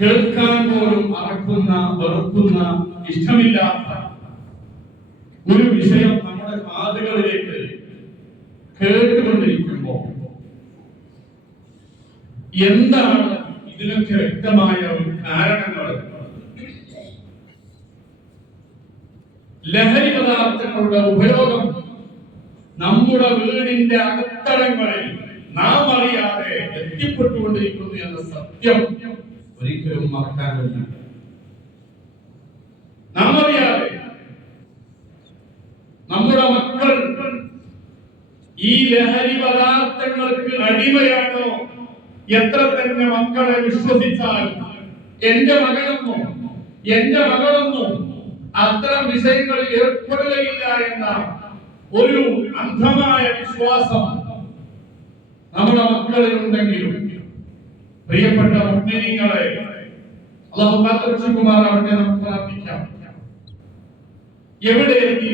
കേൾക്കാൻ പോലും അറക്കുന്ന, വെറുക്കുന്ന, ഇഷ്ടമില്ലാത്ത ഒരു വിഷയം നമ്മുടെ കാതുകളിലേക്ക് കേട്ടുകൊണ്ടിരിക്കുമ്പോൾ എന്താണ് ഇതിനൊക്കെ വ്യക്തമായ ഒരു കാരണങ്ങൾ? ലഹരി പദാർത്ഥങ്ങളുടെ ഉപയോഗം നമ്മുടെ വീടിന്റെ അകത്തളങ്ങളിൽ നാം അറിയാതെ എത്തിപ്പെട്ടുകൊണ്ടിരിക്കുന്നു എന്ന സത്യം ഒരിക്കലും മറക്കാൻ കഴിയില്ല. നാം അറിയാതെ നമ്മുടെ മക്കൾ ഈ ലഹരി പദാർത്ഥങ്ങൾക്ക് അടിമയാണോ? എത്ര തന്നെ മക്കളെ വിശ്വസിച്ചാൽ എന്റെ മകനൊന്നും എന്റെ മകളൊന്നും അത്തരം വിഷയങ്ങളിൽ ഏർപ്പെടുകയില്ല എന്ന ഒരു അന്ധമായ വിശ്വാസം നമ്മുടെ മക്കളിൽ ഉണ്ടെങ്കിലും പ്രിയപ്പെട്ട മുഅ്മിനീങ്ങളെ, അല്ലാഹു കാത്തുരക്ഷിക്കുമാറാവട്ടെ. നമുക്ക് പ്രാർത്ഥിക്കാം. എവിടെ എത്തി